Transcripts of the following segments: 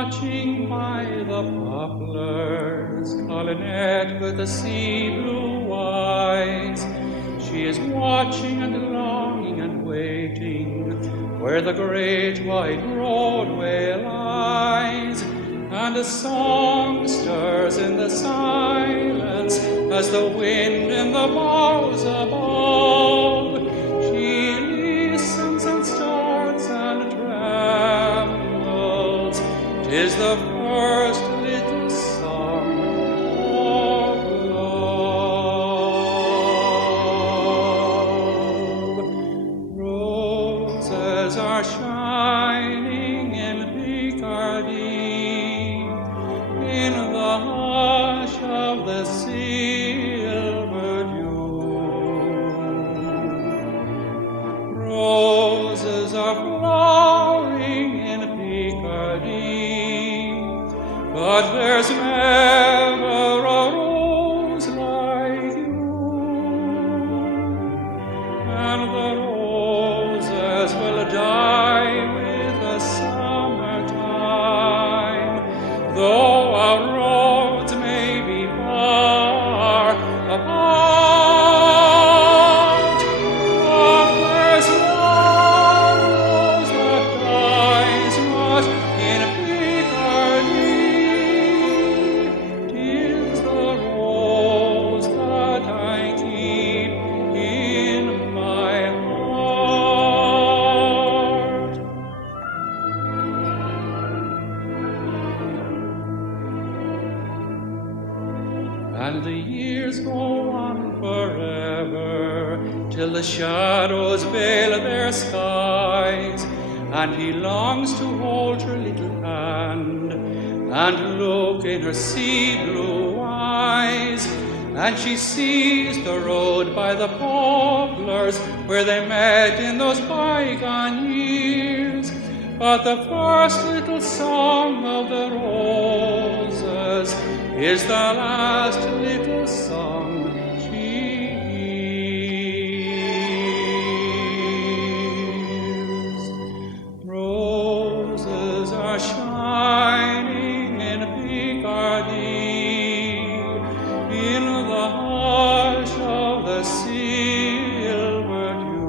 watching by the poplars, Collinette with the sea blue eyes. She is watching and longing and waiting where the great wide roadway lies, and a song stirs in the silence as the wind in the boughs above. She listens and starts and trembles. 'Tis the first little song of love. Roses are shining in Picardy, in the hush of the silver dew. Roses are flowering in Picardy, but there's never a rose like you. And the roses will die with the summertime, though our roads may be far apart. But there's one rose that dies not in Picardy. 'Tis the rose that I keep in my heart. And the years go on forever, till the shadows veil their skies, and he longs to hold her little hand, and look in her sea blue eyes. And she sees the road by the poplars, where they met in those bygone years. But the first little song of the roses is the last little song she hears. Roses are shining in Picardy, in the hush of the silver dew.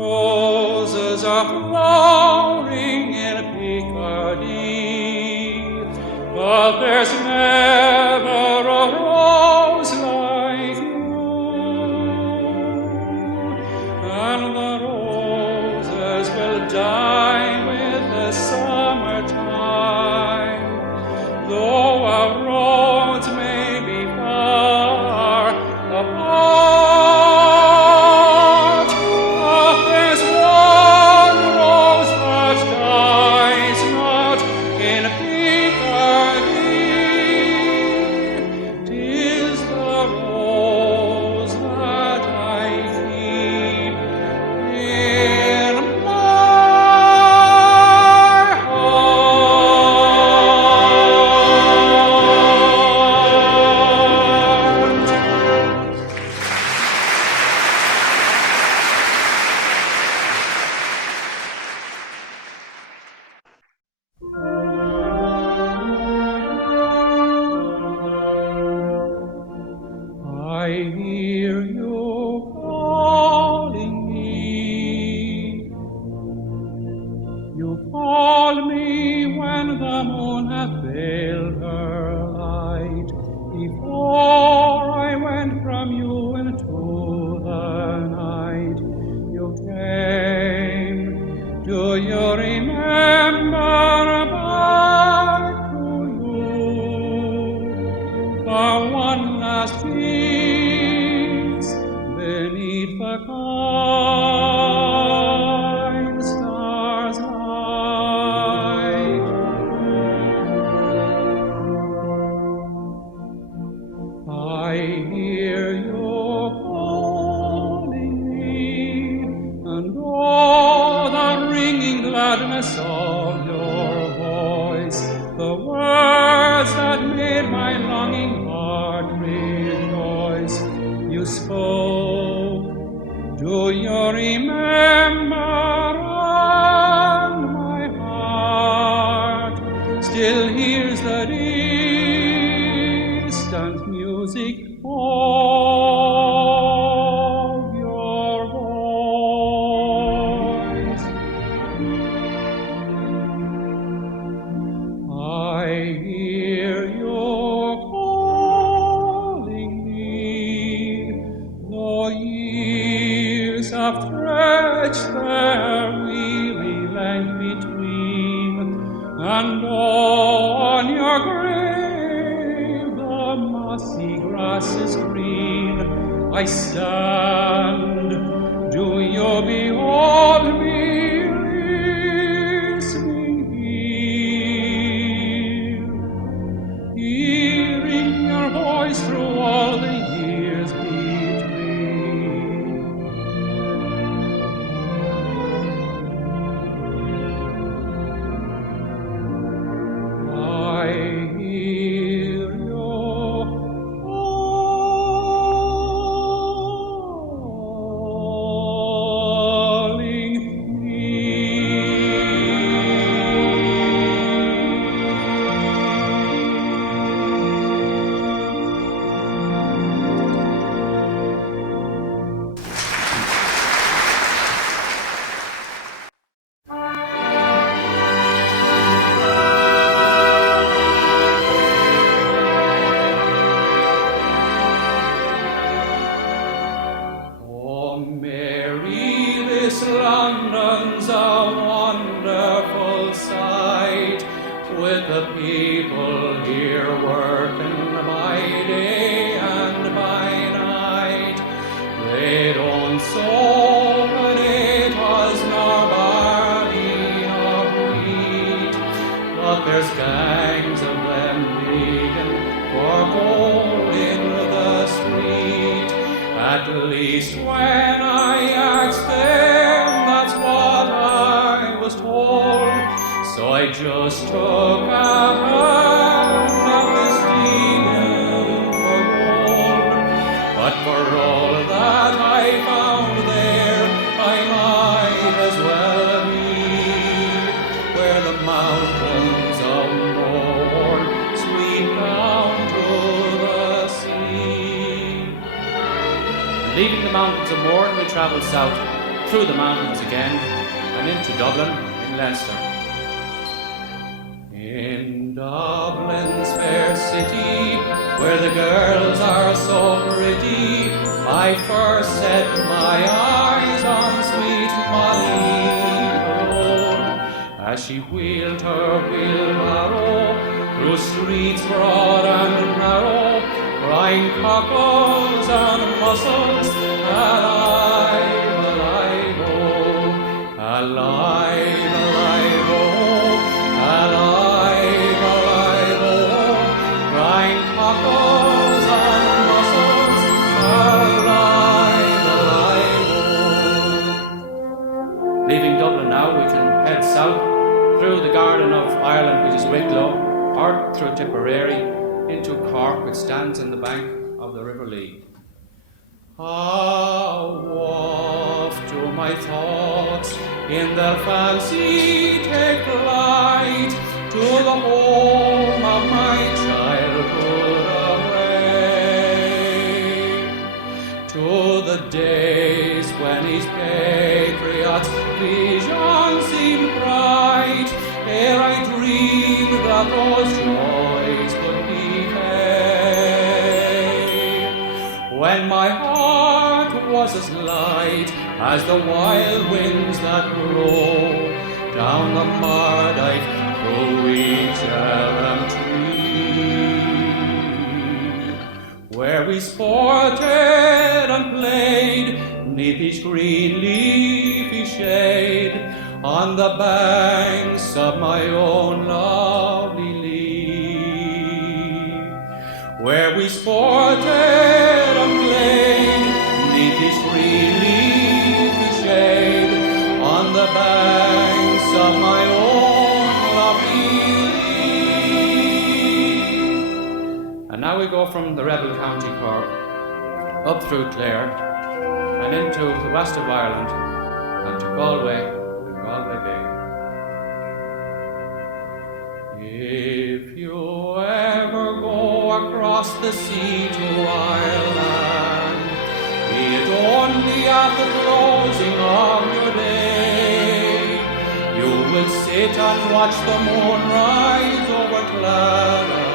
Roses are flowering in Picardy, but there's never a rose like you. And the roses will die with the summertime, though our roads may be far apart. But there's one rose that dies not in Picardy. 'Tis the rose that I keep in my heart. I hear you calling me. You call me when the moon hath veiled her light. Before I went from you into the night, you came. Do you remember back to you for one last kiss beneath the kind stars' light? I hear you calling me, and oh, the ringing gladness of your voice, the words that made my longing heart rejoice. You spoke, do you remember? distant music of your voice. I hear you calling me, though years have stretched their weary length between, and on your grave the mossy grass is green. I stand, do you behold me listening here, hearing your voice through all the years between? I hear you calling me. Oh, Mary, this London's a wonderful sight, with the people here working by day and by night. They don't sow potatoes nor barley nor wheat, but there's gangs of them digging for gold in the street. At least when I asked them, that's what I was told. So I just took a hand at this digging for gold. But for all that I found there, I might as well be where the mountains of Mourne sweep down to the sea. Leaving the mountains of Mourne, we travelled south, through the mountains again, and into Dublin in Leinster. In Dublin's fair city, where the girls are so pretty, I first set my eyes on sweet Molly Malone, as she wheeled her wheelbarrow through streets broad and narrow, crying cockles and mussels, alive, alive, oh, alive, alive, oh, alive, alive, oh, crying cockles and mussels, alive, alive, oh. Leaving Dublin now, we can head south through the Garden of Ireland, which is Wicklow, or through Tipperary, into Cork, which stands on the bank of the River Lee. How oft do my thoughts in their fancy take flight to the home of my childhood away, to the days when his patriot's vision seemed bright, ere I dreamed that those joys could be paid. When my heart was as light as the wild winds that blow down the Mardyke through each errant tree, where we sported and played 'neath each green leafy shade, on the banks of my own lovely Lee, where we sported and played 'neath each green leafy shade, on the banks of my own lovely Lee. And now we go from the rebel county Cork up through Clare and into the west of Ireland and to Galway and Galway Bay. If you ever go across the sea to Ireland, be it only at the closing of your day, you will sit and watch the moon rise over Clara,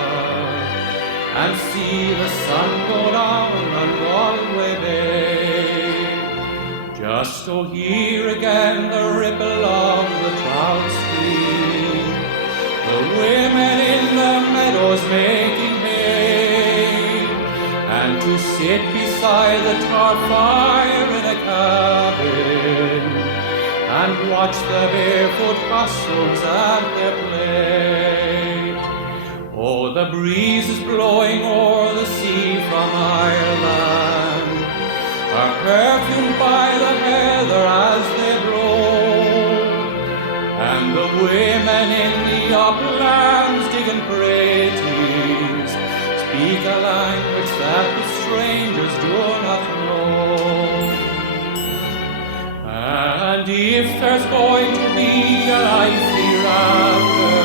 and see the sun go down on Galway Bay, just to hear again the ripple of the trout stream, the women in the meadows making hay, and to sit beside the tar fire in a cabin, and watch the barefoot costumes at their play. Oh, the breeze is blowing o'er the sea from Ireland, are perfumed by the heather as they blow, and the women in the uplands digging praties speak a language that the strangers do not know. And if there's going to be a life hereafter,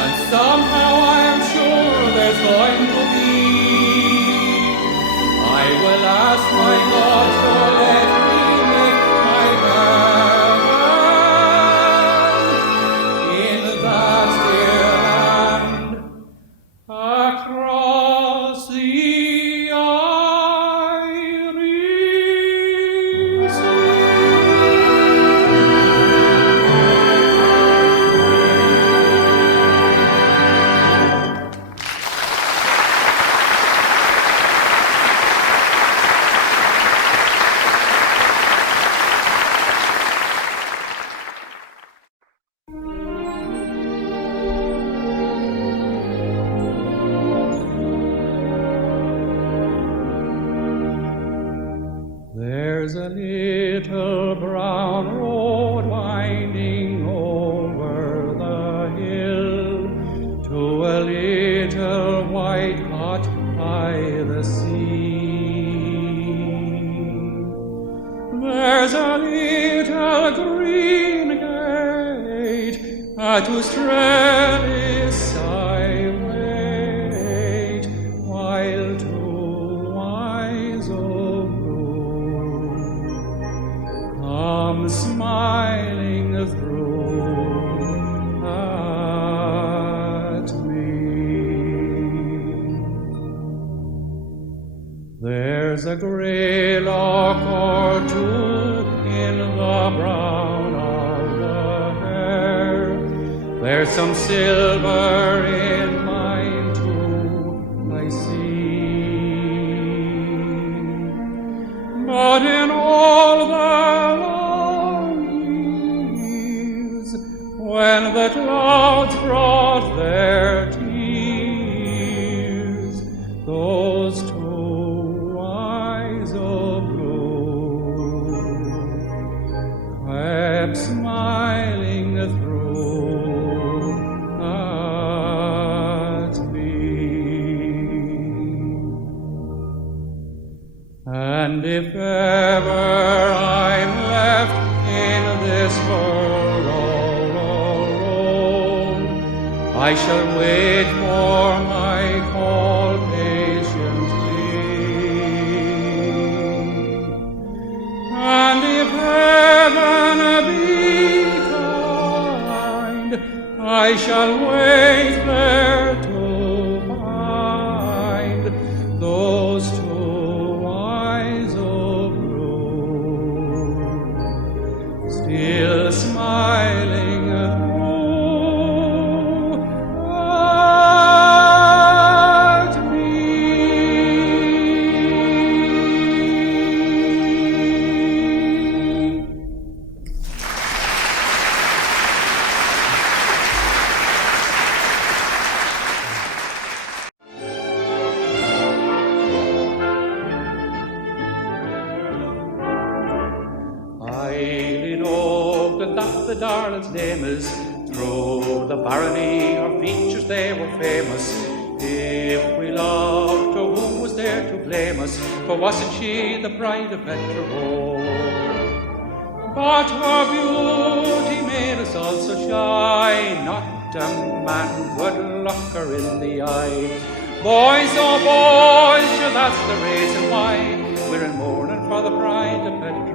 and somehow I am sure there's going to be, I will ask my God to let me make my heaven in that dear land across the Irish Sea. There's a little brown road winding over the hill to a little white hut by the sea. There's a little green gate at whose trellis I wait, while two eyes of blue come smiling through at me. There's a grey lock or two in the brown of the hair, there's some silver in mine too, I see. But in all the long years, when the clouds brought their tears, those two eyes of blue kept smiling through at me. And if ever I'm left in this world all alone, I shall wait for my call patiently. And if heaven be kind, I shall wait there to find those two eyes of blue still smiling at me. I know that the darling's name is, through the barony her features they were famous. If we loved her, who was there to blame us? For wasn't she the bride of Petrol? But her beauty made us also shine, not him, and good luck her in the eye. Boys, oh boys, sure that's the reason why we're in mourning for the bride of Petrol.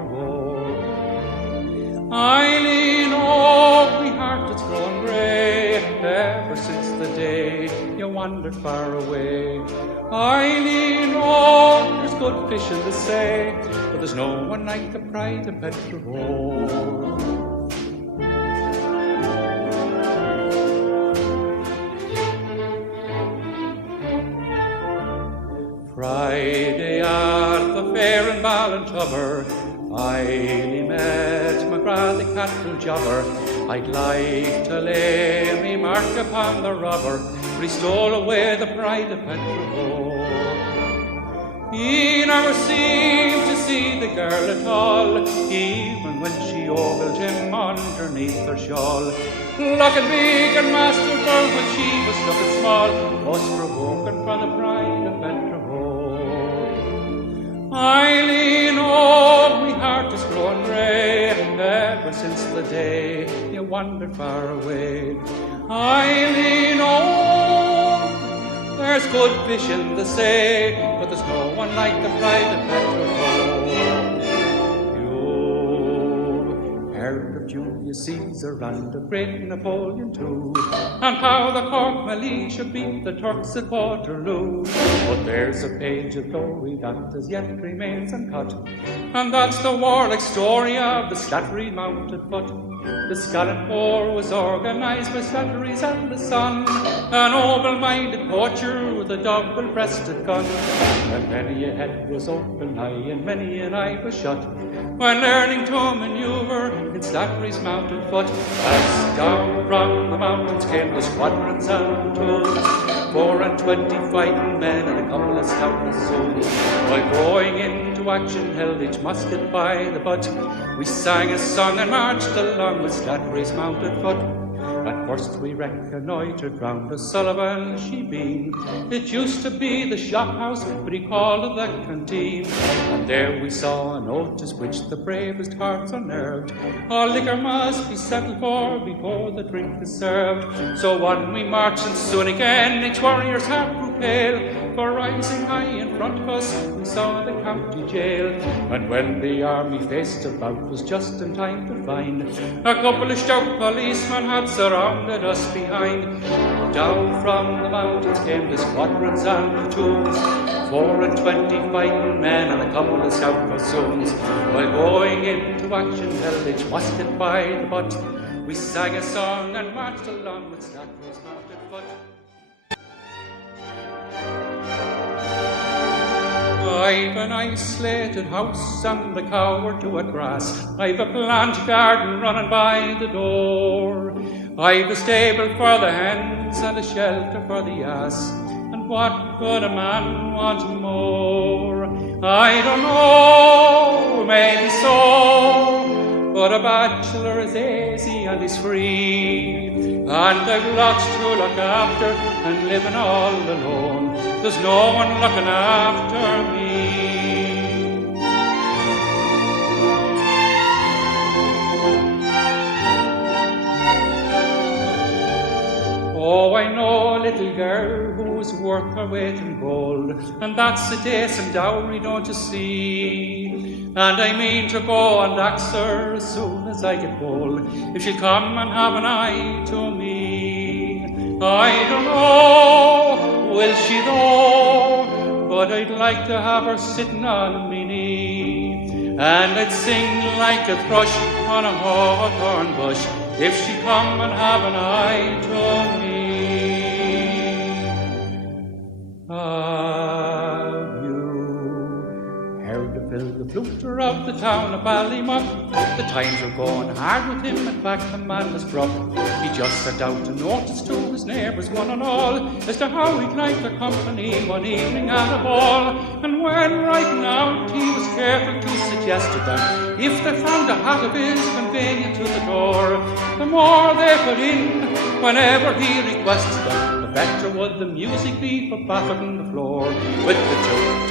Eileen, oh, me heart it's grown grey ever since the day you wandered far away. Eileen, oh, there's good fish in the sea, but there's no one like the bride of Petrol. Friday at the fair in Ballintubber, I met McGrath the cattle jobber. I'd like to lay me mark upon the robber, for he stole away the bride of Petrol. He never seemed to see the girl at all, even when she ogled him underneath her shawl. Looking big and masterful when she was looking small, was provoking for the bride of Petrol. Eileen, oh, me heart has grown grey ever since the day you wandered far away. Eileen, oh, there's good fish in the sea, but there's no one like the bride of Petrol. You've heard of Julius Caesar and of great Napoleon too, and how the Cork militia beat the Turks at Waterloo. But there's a page of glory that as yet remains uncut, and that's the warlike story of the Slattery mounted foot. The Scotland War was organised by Slattery's and the son, a noble-minded poacher with a double-breasted gun. And many a head was open, aye, and many an eye was shut, when learning to manoeuvre in Slattery's mounted foot. As down from the mountains came the squadrons and tools, 24 fighting men and a couple of stout souls. While going into action held each musket by the butt, we sang a song and marched along with Slattery's mounted foot. At first we reconnoitred round the Sullivan shebeen. It used to be the shop house, but he called it the canteen. And there we saw a notice which the bravest hearts unnerved: all liquor must be settled for before the drink is served. So on we marched, and soon again each warrior's heart grew pale, for rising high in front of us we saw the county jail. And when the army faced about, was just in time to find a couple of stout policemen had surrounded us behind. Down from the mountains came the squadrons and platoons, 24 fighting men and a couple of stout bassoons. While going into action held each musket by the butt, we sang a song and marched along with Slattery's mounted foot. I've an isolated house and the cow or two at grass. I've a plant garden running by the door. I've a stable for the hens and a shelter for the ass. And what could a man want more? I don't know, maybe so, but a bachelor is easy and is free. And I've lots to look after and living all alone. There's no one looking after me. Oh, I know a little girl who's worth her weight in gold, and that's a decent dowry, don't you see? And I mean to go and ask her as soon as I get old, if she'll come and have an eye to me. I don't know, will she though, but I'd like to have her sitting on me knee, and I'd sing like a thrush on a hawthorn bush, if she come and have an eye to me. Have you heard the fill the fluter of the town of Ballymuck? The times were going hard with him, in fact the man was broke. He just sent out a notice to his neighbours one and all, as to how he'd like their company one evening at a ball. And when writing out he was careful to suggest to them, if they found a hat of his convenient to the door, the more they put in whenever he requested them, the better would the music be for battering the floor. With the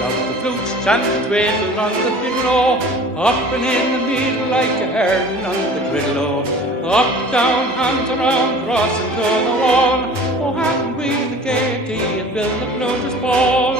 of the flute and the twiddle on the fiddle, up and in the middle like a heron on the griddle. Up, down, hands around, crossing to the wall. Oh, hadn't we the gaiety and fill the floater's ball?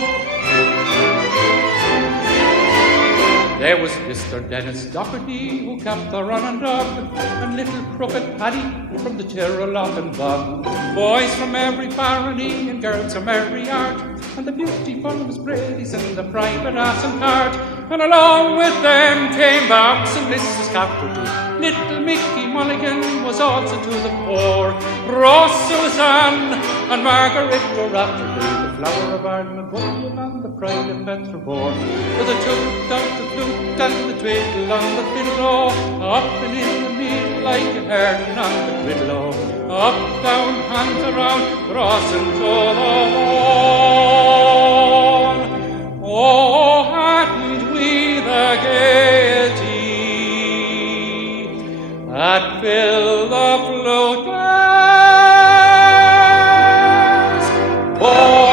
There was Mr. Dennis Doherty, who kept the running dog, and little crooked Paddy from the Tirralock and Bog. Boys from every barony and girls from every art, and the beautiful Miss Brady's in the private ass and cart. And along with them came Babs and Mrs. Cafferty. Little Mickey Mulligan was also to the fore. Ross Suzanne and Margaret were after me, the flower of Armagoyan and the pride of Petrobor. With the toot of the flute and the twiddle on the fiddle, up and in the middle like a heron on the griddle. Up, down, hands around, crossing to the wall. Oh, hadn't we the gaiety that filled the floater's ball?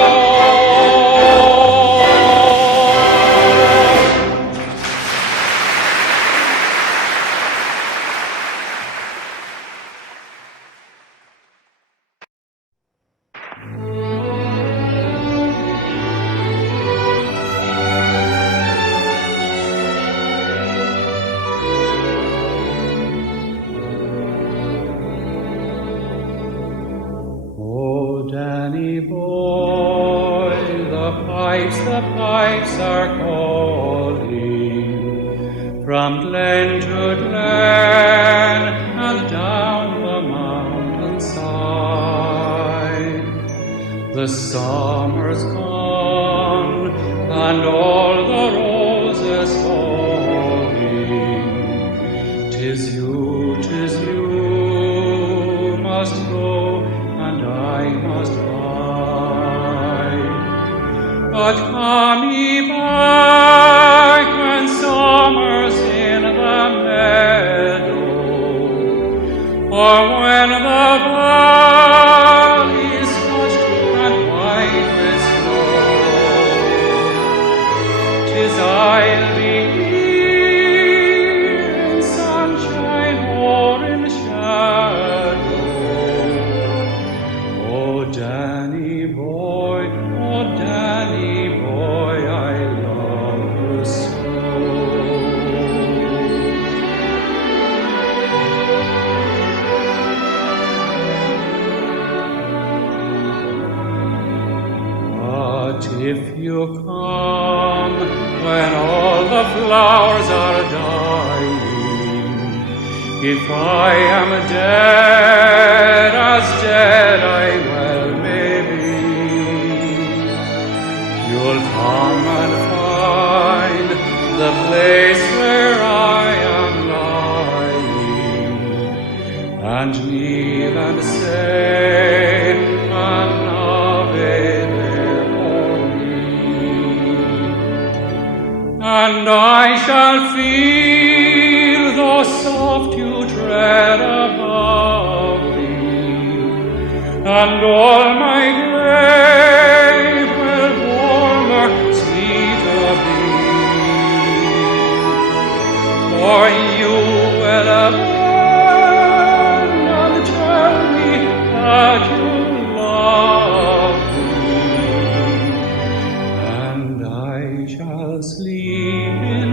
Danny boy, the pipes are calling from glen to glen and down the mountainside. The summer's gone and all the roses falling. 'Tis you must go and I must bide. But come ye back when summer's in the meadow, or when the valley's hushed and white with snow. 'Tis I'll be here in sunshine or in shadow. Oh, Danny boy, I love you so. But if you come when all the flowers are dying, if I am dead, as dead I well may be, you'll come and find the place where I am lying, and kneel and say, Ave there for me, and I shall feel the soft you tread above me, and all my grave will warmer, sweeter be. For you will abide and tell me that you love me, and I shall sleep in